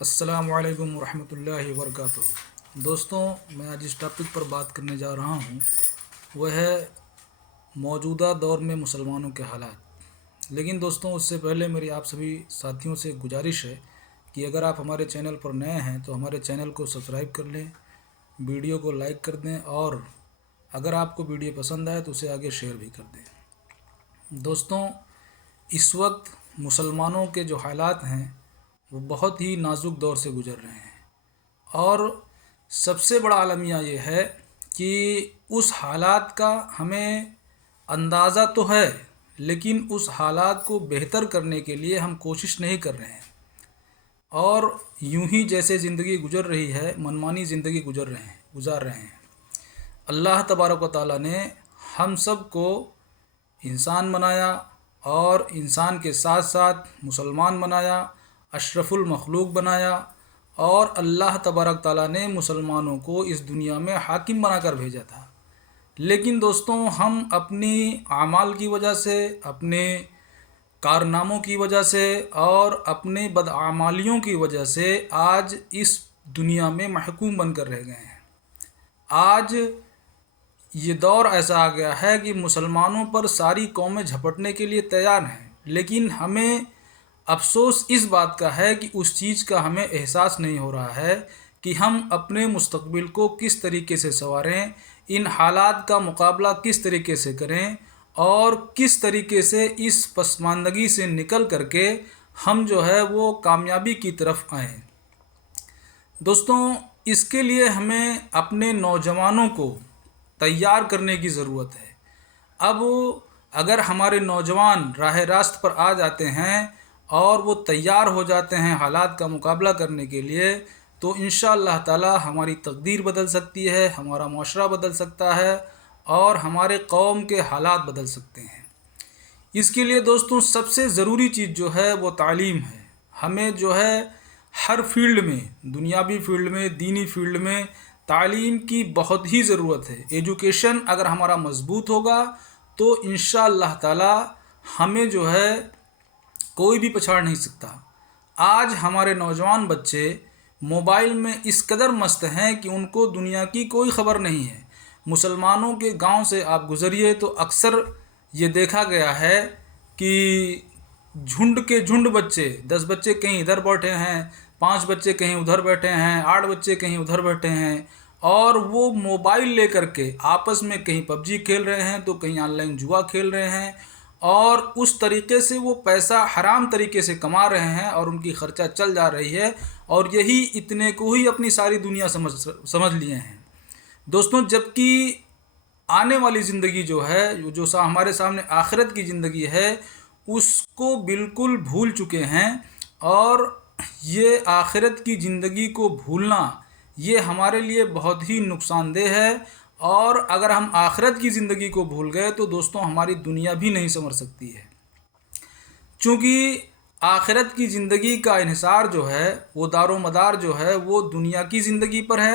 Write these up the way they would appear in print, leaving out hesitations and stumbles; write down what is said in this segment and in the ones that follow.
السلام علیکم ورحمۃ اللہ وبرکاتہ۔ دوستوں، میں آج اس ٹاپک پر بات کرنے جا رہا ہوں، وہ ہے موجودہ دور میں مسلمانوں کے حالات۔ لیکن دوستوں، اس سے پہلے میری آپ سبھی ساتھیوں سے گزارش ہے کہ اگر آپ ہمارے چینل پر نئے ہیں تو ہمارے چینل کو سبسکرائب کر لیں، ویڈیو کو لائک کر دیں، اور اگر آپ کو ویڈیو پسند آئے تو اسے آگے شیئر بھی کر دیں۔ دوستوں، اس وقت مسلمانوں کے جو حالات ہیں وہ بہت ہی نازک دور سے گزر رہے ہیں، اور سب سے بڑا المیہ یہ ہے کہ اس حالات کا ہمیں اندازہ تو ہے، لیکن اس حالات کو بہتر کرنے کے لیے ہم کوشش نہیں کر رہے ہیں، اور یوں ہی جیسے زندگی گزر رہی ہے منمانی زندگی گزار رہے ہیں۔ اللہ تبارک و تعالیٰ نے ہم سب کو انسان بنایا، اور انسان کے ساتھ ساتھ مسلمان بنایا، اشرف المخلوق بنایا، اور اللہ تبارک تعالیٰ نے مسلمانوں کو اس دنیا میں حاکم بنا کر بھیجا تھا۔ لیکن دوستوں، ہم اپنی اعمال کی وجہ سے، اپنے کارناموں کی وجہ سے اور اپنے بدعمالیوں کی وجہ سے آج اس دنیا میں محکوم بن کر رہ گئے ہیں۔ آج یہ دور ایسا آ گیا ہے کہ مسلمانوں پر ساری قومیں جھپٹنے کے لیے تیار ہیں، لیکن ہمیں افسوس اس بات کا ہے کہ اس چیز کا ہمیں احساس نہیں ہو رہا ہے کہ ہم اپنے مستقبل کو کس طریقے سے سنواریں، ان حالات کا مقابلہ کس طریقے سے کریں، اور کس طریقے سے اس پسماندگی سے نکل کر کے ہم جو ہے وہ کامیابی کی طرف آئیں۔ دوستوں، اس کے لیے ہمیں اپنے نوجوانوں کو تیار کرنے کی ضرورت ہے۔ اب اگر ہمارے نوجوان راہ راست پر آ جاتے ہیں اور وہ تیار ہو جاتے ہیں حالات کا مقابلہ کرنے کے لیے، تو انشاءاللہ تعالی ہماری تقدیر بدل سکتی ہے، ہمارا معاشرہ بدل سکتا ہے، اور ہمارے قوم کے حالات بدل سکتے ہیں۔ اس کے لیے دوستوں، سب سے ضروری چیز جو ہے وہ تعلیم ہے۔ ہمیں جو ہے ہر فیلڈ میں، دنیاوی فیلڈ میں، دینی فیلڈ میں تعلیم کی بہت ہی ضرورت ہے۔ ایجوکیشن اگر ہمارا مضبوط ہوگا تو انشاءاللہ تعالی ہمیں جو ہے کوئی بھی پچھاڑ نہیں سکتا۔ آج ہمارے نوجوان بچے موبائل میں اس قدر مست ہیں کہ ان کو دنیا کی کوئی خبر نہیں ہے۔ مسلمانوں کے گاؤں سے آپ گزریے تو اکثر یہ دیکھا گیا ہے کہ جھنڈ کے جھنڈ بچے، 10 بچے کہیں ادھر بیٹھے ہیں، 5 بچے کہیں ادھر بیٹھے ہیں، 8 بچے کہیں ادھر بیٹھے ہیں، اور وہ موبائل لے کر کے آپس میں کہیں پب جی کھیل رہے ہیں تو کہیں آن لائن جوا کھیل رہے ہیں، اور اس طریقے سے وہ پیسہ حرام طریقے سے کما رہے ہیں، اور ان کی خرچہ چل جا رہی ہے، اور یہی اتنے کو ہی اپنی ساری دنیا سمجھ لیے ہیں۔ دوستوں، جبکہ آنے والی زندگی جو ہے، جو ہمارے سامنے آخرت کی زندگی ہے، اس کو بالکل بھول چکے ہیں، اور یہ آخرت کی زندگی کو بھولنا یہ ہمارے لیے بہت ہی نقصان دہ ہے، اور اگر ہم آخرت کی زندگی کو بھول گئے تو دوستوں ہماری دنیا بھی نہیں سنور سکتی ہے، چونکہ آخرت کی زندگی کا انحصار جو ہے، وہ دار و مدار جو ہے وہ دنیا کی زندگی پر ہے،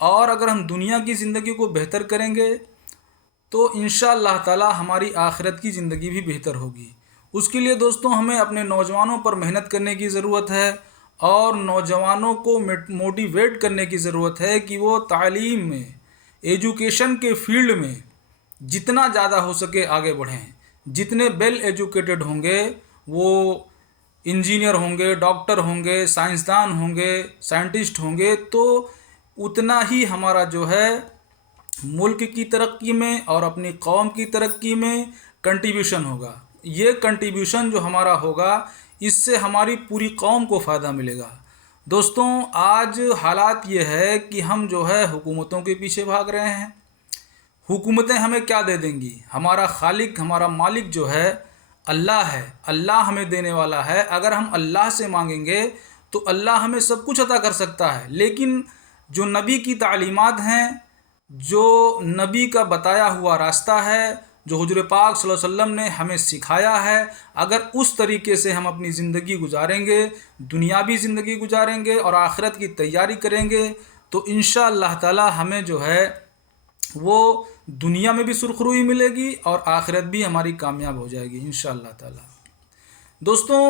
اور اگر ہم دنیا کی زندگی کو بہتر کریں گے تو انشاءاللہ تعالی ہماری آخرت کی زندگی بھی بہتر ہوگی۔ اس کے لیے دوستوں ہمیں اپنے نوجوانوں پر محنت کرنے کی ضرورت ہے، اور نوجوانوں کو موٹیویٹ کرنے کی ضرورت ہے کہ وہ تعلیم میں، ایجوکیشن کے فیلڈ میں جتنا زیادہ ہو سکے آگے بڑھیں۔ جتنے ویل ایجوکیٹڈ ہوں گے، وہ انجینئر ہوں گے، ڈاکٹر ہوں گے، سائنسدان ہوں گے، سائنٹسٹ ہوں گے، تو اتنا ہی ہمارا جو ہے ملک کی ترقی میں اور اپنی قوم کی ترقی میں کنٹریبیوشن ہوگا۔ یہ کنٹریبیوشن جو ہمارا ہوگا، اس سے ہماری پوری قوم کو فائدہ ملے گا۔ دوستوں، آج حالات یہ ہے کہ ہم جو ہے حکومتوں کے پیچھے بھاگ رہے ہیں۔ حکومتیں ہمیں کیا دے دیں گی؟ ہمارا خالق، ہمارا مالک جو ہے اللہ ہے، اللہ ہمیں دینے والا ہے۔ اگر ہم اللہ سے مانگیں گے تو اللہ ہمیں سب کچھ عطا کر سکتا ہے، لیکن جو نبی کی تعلیمات ہیں، جو نبی کا بتایا ہوا راستہ ہے، جو حضور پاک صلی اللہ علیہ وسلم نے ہمیں سکھایا ہے، اگر اس طریقے سے ہم اپنی زندگی گزاریں گے، دنیاوی زندگی گزاریں گے اور آخرت کی تیاری کریں گے، تو انشاءاللہ تعالی ہمیں جو ہے وہ دنیا میں بھی سرخروئی ملے گی، اور آخرت بھی ہماری کامیاب ہو جائے گی انشاءاللہ تعالی۔ دوستوں،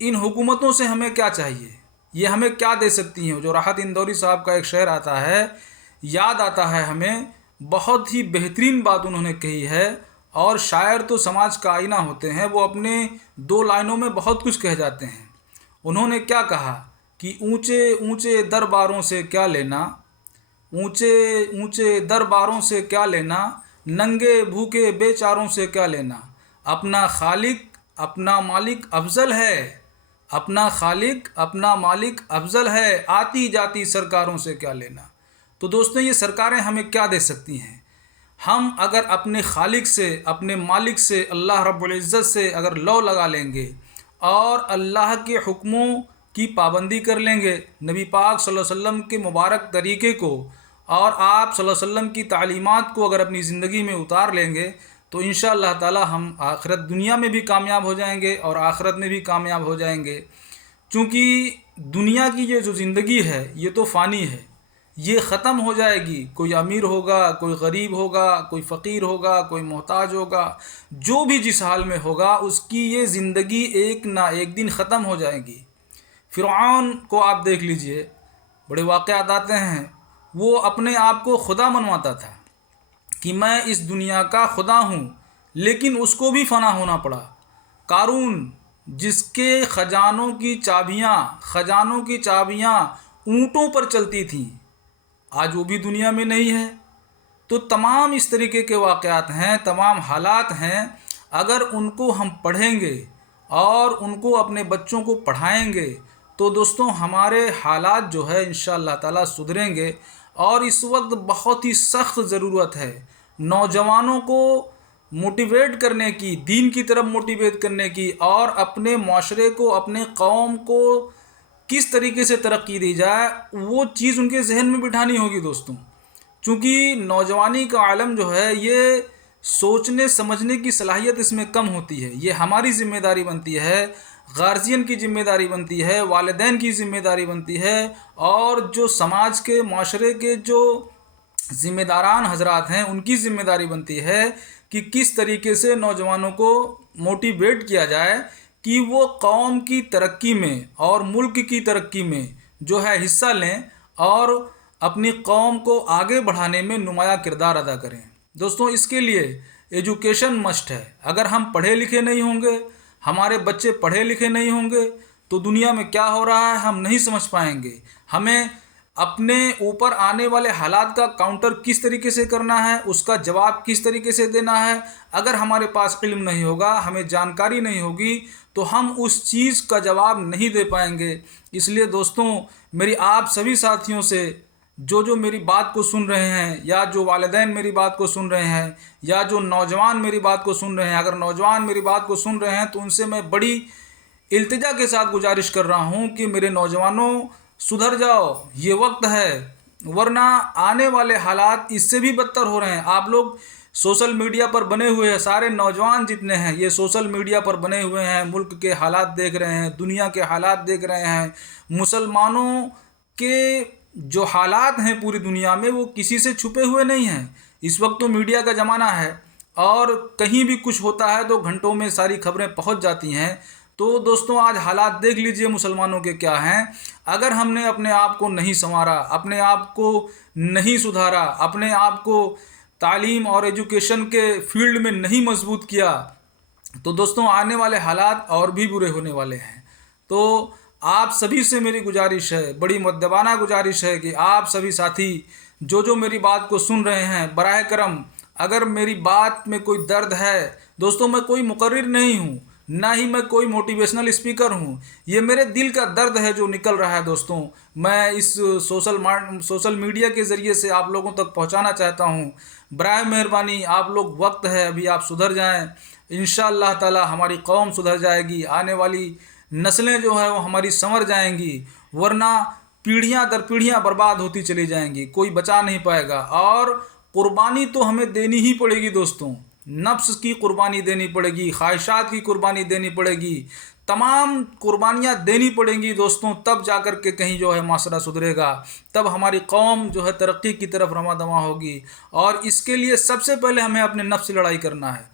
ان حکومتوں سے ہمیں کیا چاہیے؟ یہ ہمیں کیا دے سکتی ہیں؟ جو راحت اندوری صاحب کا ایک شعر آتا ہے، یاد آتا ہے ہمیں، بہت ہی بہترین بات انہوں نے کہی ہے، اور شاعر تو سماج کا آئینہ ہوتے ہیں، وہ اپنے 2 لائنوں میں بہت کچھ کہہ جاتے ہیں۔ انہوں نے کیا کہا کہ اونچے اونچے درباروں سے کیا لینا، اونچے اونچے درباروں سے کیا لینا، ننگے بھوکے بے چاروں سے کیا لینا، اپنا خالق اپنا مالک افضل ہے، اپنا خالق اپنا مالک افضل ہے، آتی جاتی سرکاروں سے کیا لینا۔ تو دوستوں، یہ سرکاریں ہمیں کیا دے سکتی ہیں؟ ہم اگر اپنے خالق سے، اپنے مالک سے، اللہ رب العزت سے اگر لو لگا لیں گے اور اللہ کے حکموں کی پابندی کر لیں گے، نبی پاک صلی اللہ علیہ وسلم کے مبارک طریقے کو اور آپ صلی اللہ علیہ وسلم کی تعلیمات کو اگر اپنی زندگی میں اتار لیں گے، تو انشاءاللہ تعالی ہم آخرت دنیا میں بھی کامیاب ہو جائیں گے اور آخرت میں بھی کامیاب ہو جائیں گے۔ چونکہ دنیا کی یہ جو زندگی ہے یہ تو فانی ہے، یہ ختم ہو جائے گی۔ کوئی امیر ہوگا، کوئی غریب ہوگا، کوئی فقیر ہوگا، کوئی محتاج ہوگا، جو بھی جس حال میں ہوگا، اس کی یہ زندگی ایک نہ ایک دن ختم ہو جائے گی۔ فرعون کو آپ دیکھ لیجئے، بڑے واقعات آتے ہیں، وہ اپنے آپ کو خدا منواتا تھا کہ میں اس دنیا کا خدا ہوں، لیکن اس کو بھی فنا ہونا پڑا۔ قارون، جس کے خزانوں کی چابیاں اونٹوں پر چلتی تھیں، آج وہ بھی دنیا میں نہیں ہے۔ تو تمام اس طریقے کے واقعات ہیں، تمام حالات ہیں، اگر ان کو ہم پڑھیں گے اور ان کو اپنے بچوں کو پڑھائیں گے تو دوستوں ہمارے حالات جو ہے انشاءاللہ تعالی سدھریں گے۔ اور اس وقت بہت ہی سخت ضرورت ہے نوجوانوں کو موٹیویٹ کرنے کی، دین کی طرف موٹیویٹ کرنے کی، اور اپنے معاشرے کو، اپنے قوم کو کس طریقے سے ترقی دی جائے، وہ چیز ان کے ذہن میں بٹھانی ہوگی دوستوں۔ چونکہ نوجوانی کا عالم جو ہے یہ سوچنے سمجھنے کی صلاحیت اس میں کم ہوتی ہے۔ یہ ہماری ذمہ داری بنتی ہے، گارجین کی ذمہ داری بنتی ہے، والدین کی ذمہ داری بنتی ہے، اور جو سماج کے، معاشرے کے جو ذمہ داران حضرات ہیں ان کی ذمہ داری بنتی ہے کہ کس طریقے سے نوجوانوں کو موٹیویٹ کیا جائے کہ وہ قوم کی ترقی میں اور ملک کی ترقی میں جو ہے حصہ لیں اور اپنی قوم کو آگے بڑھانے میں نمایاں کردار ادا کریں۔ دوستوں، اس کے لیے ایجوکیشن مسٹ ہے۔ اگر ہم پڑھے لکھے نہیں ہوں گے، ہمارے بچے پڑھے لکھے نہیں ہوں گے، تو دنیا میں کیا ہو رہا ہے ہم نہیں سمجھ پائیں گے۔ ہمیں اپنے اوپر آنے والے حالات کا کاؤنٹر کس طریقے سے کرنا ہے، اس کا جواب کس طریقے سے دینا ہے، اگر ہمارے پاس علم نہیں ہوگا، ہمیں جانکاری نہیں ہوگی، تو ہم اس چیز کا جواب نہیں دے پائیں گے۔ اس لیے دوستوں، میری آپ سبھی ساتھیوں سے جو میری بات کو سن رہے ہیں، یا جو والدین میری بات کو سن رہے ہیں، یا جو نوجوان میری بات کو سن رہے ہیں، اگر نوجوان میری بات کو سن رہے ہیں تو ان سے میں بڑی التجا کے ساتھ گزارش کر رہا ہوں کہ میرے نوجوانوں سدھر جاؤ، یہ وقت ہے، ورنہ آنے والے حالات اس سے بھی بدتر ہو رہے ہیں۔ آپ لوگ سوشل میڈیا پر بنے ہوئے ہیں، سارے نوجوان جتنے ہیں یہ سوشل میڈیا پر بنے ہوئے ہیں، ملک کے حالات دیکھ رہے ہیں، دنیا کے حالات دیکھ رہے ہیں۔ مسلمانوں کے جو حالات ہیں پوری دنیا میں وہ کسی سے چھپے ہوئے نہیں ہیں۔ اس وقت تو میڈیا کا زمانہ ہے، اور کہیں بھی کچھ ہوتا ہے تو گھنٹوں میں ساری خبریں پہنچ جاتی ہیں۔ تو دوستوں، آج حالات دیکھ لیجئے مسلمانوں کے کیا ہیں۔ اگر ہم نے اپنے آپ کو نہیں سنوارا، اپنے آپ کو نہیں سدھارا، اپنے آپ کو تعلیم اور ایجوکیشن کے فیلڈ میں نہیں مضبوط کیا، تو دوستوں آنے والے حالات اور بھی برے ہونے والے ہیں۔ تو آپ سبھی سے میری گزارش ہے، بڑی مؤدبانہ گزارش ہے کہ آپ سبھی ساتھی جو میری بات کو سن رہے ہیں، براہ کرم اگر میری بات میں کوئی درد ہے، دوستوں میں کوئی مقرر نہیں ہوں، نہ ہی میں کوئی موٹیویشنل اسپیکر ہوں، یہ میرے دل کا درد ہے جو نکل رہا ہے دوستوں، میں اس سوشل میڈیا کے ذریعے سے آپ لوگوں تک پہنچانا چاہتا ہوں۔ برائے مہربانی آپ لوگ، وقت ہے ابھی، آپ سدھر جائیں، انشاءاللہ تعالی ہماری قوم سدھر جائے گی، آنے والی نسلیں جو ہیں وہ ہماری سنور جائیں گی، ورنہ پیڑھیاں در پیڑھیاں برباد ہوتی چلی جائیں گی، کوئی بچا نہیں پائے گا۔ اور قربانی تو ہمیں دینی ہی پڑے گی دوستوں، نفس کی قربانی دینی پڑے گی، خواہشات کی قربانی دینی پڑے گی، تمام قربانیاں دینی پڑیں گی دوستوں، تب جا کر کے کہیں جو ہے معاشرہ سدھرے گا، تب ہماری قوم جو ہے ترقی کی طرف رواں دواں ہوگی۔ اور اس کے لیے سب سے پہلے ہمیں اپنے نفس سے لڑائی کرنا ہے،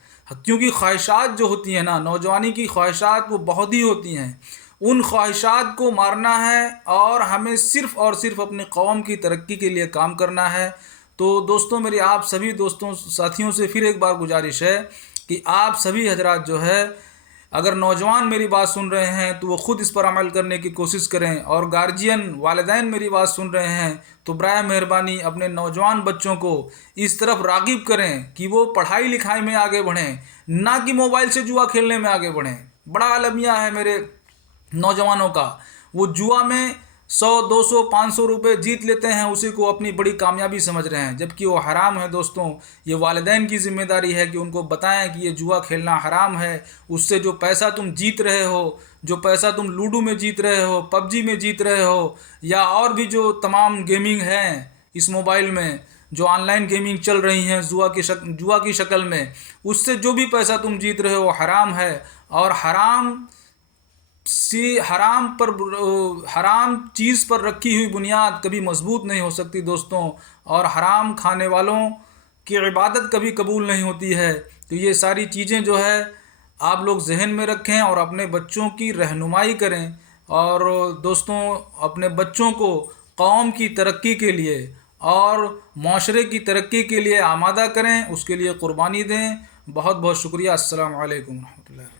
کیونکہ خواہشات جو ہوتی ہیں نا، نوجوانی کی خواہشات وہ بہت ہی ہوتی ہیں، ان خواہشات کو مارنا ہے اور ہمیں صرف اور صرف اپنی قوم کی ترقی کے لیے کام کرنا ہے۔ تو دوستوں، میری آپ سبھی دوستوں ساتھیوں سے پھر ایک بار گزارش ہے کہ آپ سبھی حضرات جو ہے، اگر نوجوان میری بات سن رہے ہیں تو وہ خود اس پر عمل کرنے کی کوشش کریں، اور گارجین والدین میری بات سن رہے ہیں تو برائے مہربانی اپنے نوجوان بچوں کو اس طرف راغب کریں کہ وہ پڑھائی لکھائی میں آگے بڑھیں، نہ کہ موبائل سے جوا کھیلنے میں آگے بڑھیں۔ بڑا المیہ ہے میرے نوجوانوں کا، وہ جوا میں 100 200 500 روپے جیت لیتے ہیں، اسی کو اپنی بڑی کامیابی سمجھ رہے ہیں، جبکہ وہ حرام ہے۔ دوستوں، یہ والدین کی ذمہ داری ہے کہ ان کو بتائیں کہ یہ جوا کھیلنا حرام ہے، اس سے جو پیسہ تم جیت رہے ہو، جو پیسہ تم لوڈو میں جیت رہے ہو، پب جی میں جیت رہے ہو، یا اور بھی جو تمام گیمنگ ہیں اس موبائل میں، جو آن لائن گیمنگ چل رہی ہیں جوا کی شکل میں، اس سے جو بھی پیسہ تم جیت رہے ہو حرام ہے، اور حرام چیز پر رکھی ہوئی بنیاد کبھی مضبوط نہیں ہو سکتی دوستوں، اور حرام کھانے والوں کی عبادت کبھی قبول نہیں ہوتی ہے۔ تو یہ ساری چیزیں جو ہے آپ لوگ ذہن میں رکھیں اور اپنے بچوں کی رہنمائی کریں، اور دوستوں اپنے بچوں کو قوم کی ترقی کے لیے اور معاشرے کی ترقی کے لیے آمادہ کریں، اس کے لیے قربانی دیں۔ بہت بہت شکریہ۔ السلام علیکم ورحمۃ اللہ۔